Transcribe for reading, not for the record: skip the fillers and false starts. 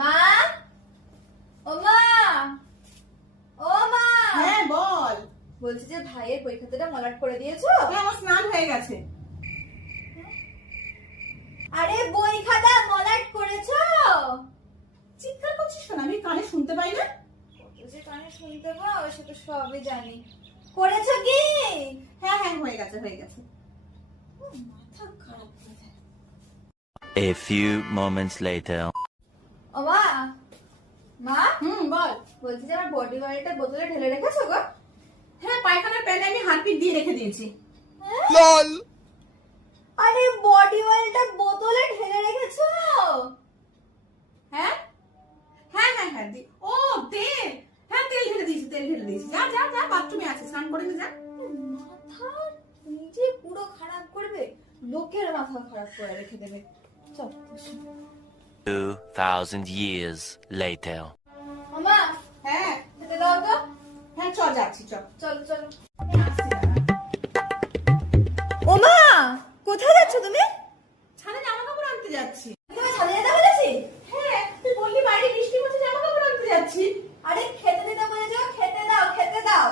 মা, ও মা, ও মা। হ্যাঁ বল। বলছি যে ভাইয়ের বই খাতাটা মলাট করে দিয়েছো? হ্যাঁ আমার স্নান হয়ে গেছে। আরে বই খাতা মলাট করেছো? চিৎকার করছিস কেন? আমি কানে শুনতে পাই না? কত যে কানে শুনতে পাও সে তো সবই জানি। করেছো কি? হ্যাঁ হ্যাঁ হয়ে গেছে হয়ে গেছে। মাথা খারাপ হয়ে যায়। A few moments later. ও মা, মা, বল। বলছি যে আমার বডি ওয়ালটা বোতলে ঢেলে রেখেছো গো? হ্যাঁ পায়খানার প্যানে আমি হারপিক দিয়ে রেখে দিয়েছি। লল। আরে বডি ওয়ালটা বোতলে ঢেলে রেখেছো? হ্যাঁ হ্যাঁ হ্যাঁ হ্যাঁ ও তেল। হ্যাঁ তেল ঢেলে দিয়েছি তেল ঢেলে দিয়েছি। যা যা যা বাথরুমে আছে স্নান করে নে যা। মাথা নিজে পুরো খারাপ করবে, লোকের মাথা খারাপ করে রেখে দেবে। চল 2,000 years later. মামা, হ্যাঁ খেতে দাও তো। হ্যাঁ চল যাচ্ছি চল। চলো চলো। আসছি দাঁড়া। ও মা, কোথায় যাচ্ছ তুমি? ছাদে জামা কাপড় আনতে যাচ্ছি। তুমি ছাদে যেতে বলেছি? হ্যাঁ তুই বললি বাইরে বৃষ্টি হচ্ছে জামা কাপড় আনতে যাচ্ছি। আরে খেতে দিতে বলেছো, খেতে দাও খেতে দাও।